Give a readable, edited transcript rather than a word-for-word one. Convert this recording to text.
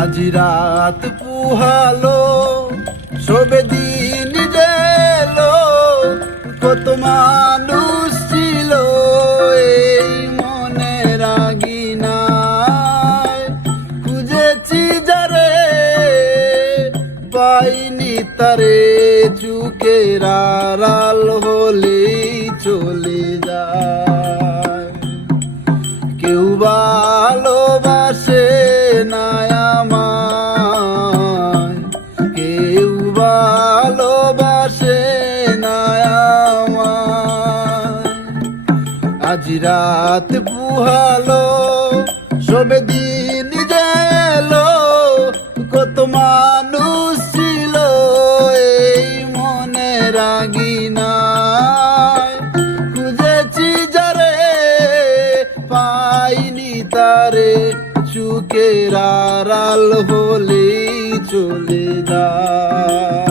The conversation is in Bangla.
আজি রাত পুহালো সবে দিন গেল, কত মানুষ ছিল এই মনে রাগিনায়। খুঁজেছি যারে পাইনি তারে, চুকের আড়াল হলেই চলে যায়। কেউ ভালোবাসে না আমায়, কেউ ভালোবাসে না আমায়। আজ রাত পুহালো সবে দিন গেল, কত মানুষ ছিল এই মনে রাগিনায়। খুঁজেছি যারে পাইনি তারে, চুকের আড়াল হলেই চলে যায়।